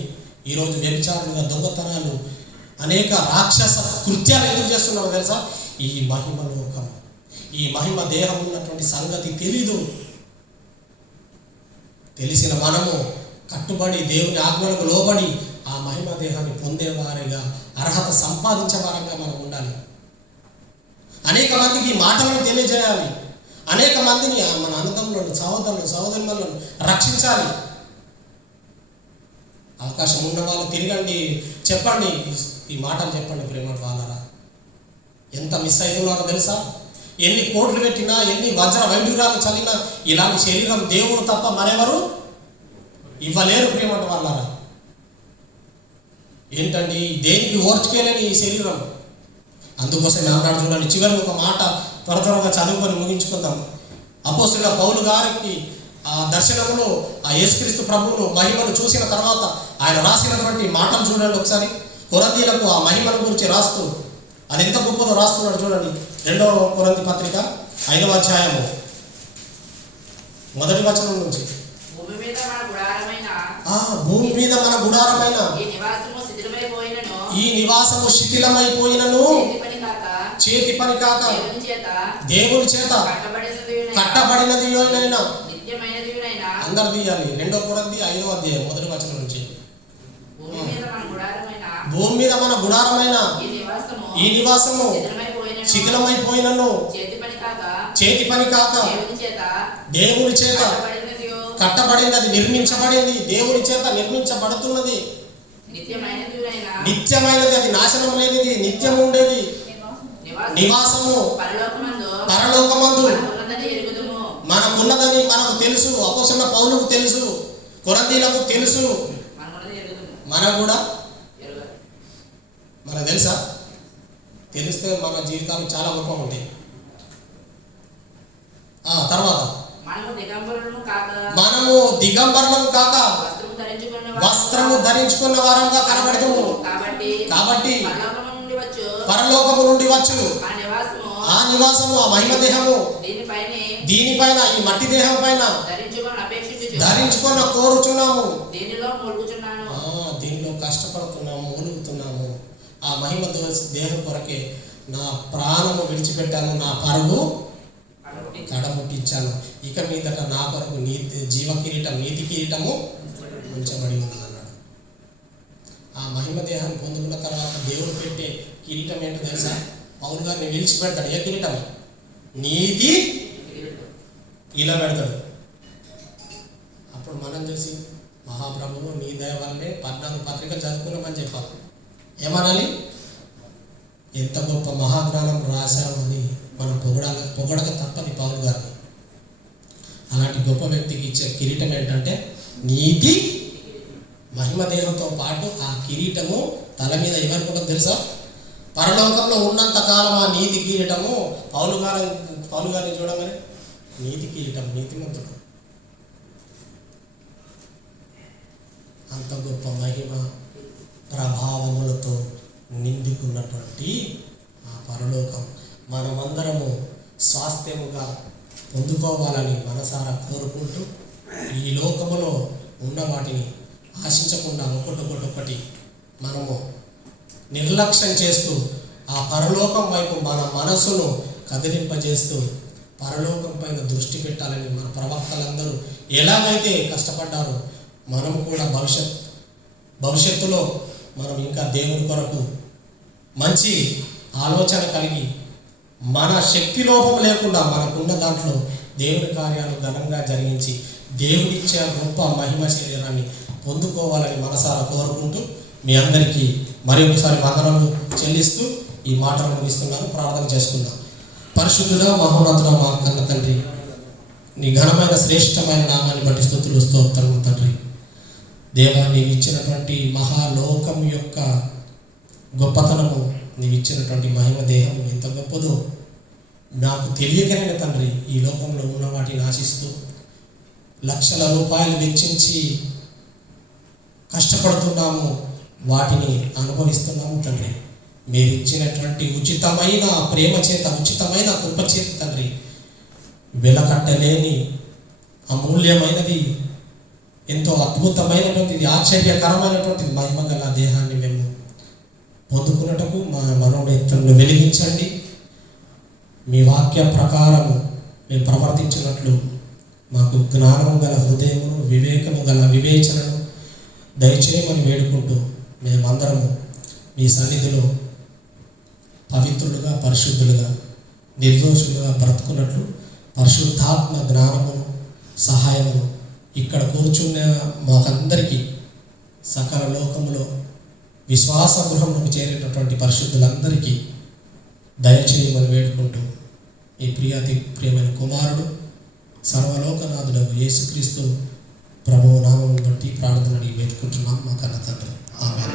ఈరోజు వ్యభిచారులుగా, దొంగతనాలు, అనేక రాక్షస కృత్యాలు ఎందుకు చేస్తున్నారో తెలుసా? ఈ మహిమ లోకం, ఈ మహిమ దేహం ఉన్నటువంటి సంగతి తెలీదు. తెలిసిన మనము కట్టుబడి దేవుని ఆజ్ఞలకు లోబడి ఆ మహిమ దేహాన్ని పొందేవారిగా, అర్హత సంపాదించే వారంగా మనం ఉండాలి. అనేక మందికి ఈ మాటలను తెలియజేయాలి. అనేక మందిని మన అన్నదమ్ములను, సహోదరులను రక్షించాలి. అవకాశం ఉన్న వాళ్ళు తిరగండి, చెప్పండి, ఈ మాటలు చెప్పండి. ప్రేమ వాళ్ళరా, ఎంత మిస్ అవుతున్నారో తెలుసా? ఎన్ని కోట్లు పెట్టినా, ఎన్ని వజ్ర వైడూర్యాలు చల్లినా ఇలాంటి శరీరం దేవుడు తప్ప మరెవరు ఇవ్వలేరు. ప్రేమ వాళ్ళరా, ఏంటండి దేనికి ఓర్చుకోలేని ఈ శరీరం. అందుకోసం అన్నాడు చూడండి, చివరి ఒక మాట త్వరగా చదువుకొని ముగించుకుందాం. అపోస్తలుడైన పౌలు గారికి ఆ దర్శనంలో ఆ యేసుక్రీస్తు ప్రభువును మహిమను చూసిన తర్వాత ఆయన రాసినటువంటి మాటలు చూడండి ఒకసారి. కొరంథీయులకు ఆ మహిమను గురించి రాస్తూ అది ఎంత గొప్పదో రాస్తున్నాడు చూడండి. 2వ కొరంథీ పత్రిక 5వ అధ్యాయము 1వ వచనం నుంచి. భూమి మీద మన గుడారమైన ఈ నివాసము శిథిలమైపోయినను చేతి పని కాక దేవుని చేత కట్టబడినది అయినా. అందరు తీయాలి. 2వ కొరంథీ 5వ అధ్యాయం 1వ వచనం నుంచి. భూమి మీద మన గుడారమైన ఈ నివాసము శిథిలమైపోయినను చేతి పని కాక దేవుని చేత కట్టబడినది, నిర్మించబడింది, దేవుని చేత నిర్మించబడుతున్నది, నిత్యమైనది, అది నాశనం లేనిది, నిత్యం ఉండేది నివాసము పరలోకమందు మనకున్నదని మనకు తెలుసు. అపోస్తలుడైన పౌలుకు తెలుసు, కొరంథీయులకు తెలుసు, మనకు కూడా మనకు తెలుసా? తెలిస్తే మన జీవితాలు చాలా గొప్పగా ఉంటాయి. తర్వాత మనము దిగంబరులము కాక వస్త్రము ధరించుకున్న వారంగా కనబడతాము. కాబట్టి పరలోకము నుండి వచ్చు ఆ నివాసము, ఆ మహిమ దేహము దీనిపైన, ఈ మట్టి దేహం పైన ధరించుకున్న కోరుచున్నాము. దీనిలో కష్టపడుతున్నాము, ఒలుగుతున్నాము. ఆ మహిమ దేహం కొరకే నా ప్రాణము విడిచిపెట్టాను, నా పరుగు కడముట్టించాను. ఇక మీదట నా కొరకు జీవ కిరీటం, నీతి కిరీటము ఉంచబడి ఉంది అన్నాడు. ఆ మహిమ దేహాన్ని పొందుకున్న తర్వాత దేవుడు పెట్టే కిరీటం ఏంటో తెలుసా? పౌలు గారిని విడిచిపెడతాడు. ఏ కిరీటం? నీతి ఇలా పెడతాడు. అప్పుడు మనం చూసి మహాప్రభువు నీ దయ వల్లే 14 పత్రికలు చదువుకున్నామని చెప్పాలి. ఏమనాలి? ఎంత గొప్ప మహాజ్ఞానం రాశామని మనం పొగడక తప్పని పౌలు గారిని. అలాంటి గొప్ప వ్యక్తికి ఇచ్చే కిరీటం ఏంటంటే నీతి మహిమ దేహంతో పాటు ఆ కిరీటము తల మీద ఎవరికి ఉంటుందో తెలుసా? పరలోకంలో ఉన్నంత కాలం ఆ నీతి కిరీటము పౌలు గారిని చూడగానే నీతి కిరీటం, నీతిమంతుడు. అంత గొప్ప మహిమ ప్రభావములతో నిండుకున్నటువంటి ఆ పరలోకం మనమందరము స్వాస్థ్యముగా పొందుకోవాలని మనసారా కోరుకుంటూ, ఈ లోకములో ఉన్న వాటిని ఆశించకుండా ఒకటి మనము నిర్లక్ష్యం చేస్తూ ఆ పరలోకం వైపు మన మనసును కదిలింపజేస్తూ పరలోకం పైన దృష్టి పెట్టాలని మన ప్రవక్తలందరూ ఎలాగైతే కష్టపడ్డారో మనము కూడా భవిష్యత్తులో మనం ఇంకా దేవుని కొరకు మంచి ఆలోచన కలిగి మన శక్తి లోపం లేకుండా మనకున్న దాంట్లో దేవుని కార్యాలు ఘనంగా జరిగించి దేవుడిచ్చే గొప్ప మహిమ శరీరాన్ని పొందుకోవాలని మనసారా కోరుకుంటూ మీ అందరికీ మరి ఒకసారి వందనలు చెల్లిస్తూ ఈ మాటలు ముగిస్తున్నాను. ప్రార్థన చేసుకుందాం. పరిశుద్ధుడా మహోన్నతుడా మా కన్న తండ్రి, నీ ఘనమైన శ్రేష్టమైన నామాన్ని బట్టి స్తుతులు స్తోత్రము తండ్రి. దేవా, నీవు ఇచ్చినటువంటి మహాలోకం యొక్క గొప్పతనము, నీవు ఇచ్చినటువంటి మహిమ దేహం ఎంత గొప్పదో నాకు తెలియకనే తండ్రి ఈ లోకంలో ఉన్న వాటిని ఆశిస్తూ లక్షల రూపాయలు వెచ్చించి కష్టపడుతున్నాము, వాటిని అనుభవిస్తున్నాము తండ్రి. మీరు ఇచ్చినటువంటి ఉచితమైన ప్రేమ చేత, ఉచితమైన కృప చేత తండ్రి, వెలకట్టలేని అమూల్యమైనది, ఎంతో అద్భుతమైనటువంటిది, ఆశ్చర్యకరమైనటువంటిది మహిమ గల దేహాన్ని మేము పొందుకున్నటకు మా మనోనేత్రంలో వెలిగించండి. మీ వాక్య ప్రకారము మేము ప్రవర్తించినట్లు మాకు జ్ఞానము గల హృదయమును, వివేకము గల వివేచనను దయచేయమని వేడుకుంటూ మేమందరము మీ సన్నిధిలో పవిత్రులుగా, పరిశుద్ధులుగా, నిర్దోషులుగా బ్రతుకున్నట్లు పరిశుద్ధాత్మ జ్ఞానమును, సహాయమును ఇక్కడ కూర్చున్న మాకందరికీ సకల లోకములో విశ్వాస గృహంలోకి చేరేటటువంటి పరిశుద్ధులందరికీ దయచేయమని వేడుకుంటూ ఈ ప్రియమైన కుమారుడు సర్వలోకనాథుడకు యేసుక్రీస్తు ప్రభువు నామమును బట్టి ప్రార్థనని వేడుకుంటున్నాం మా కన్న తండ్రి. ఆమేన్.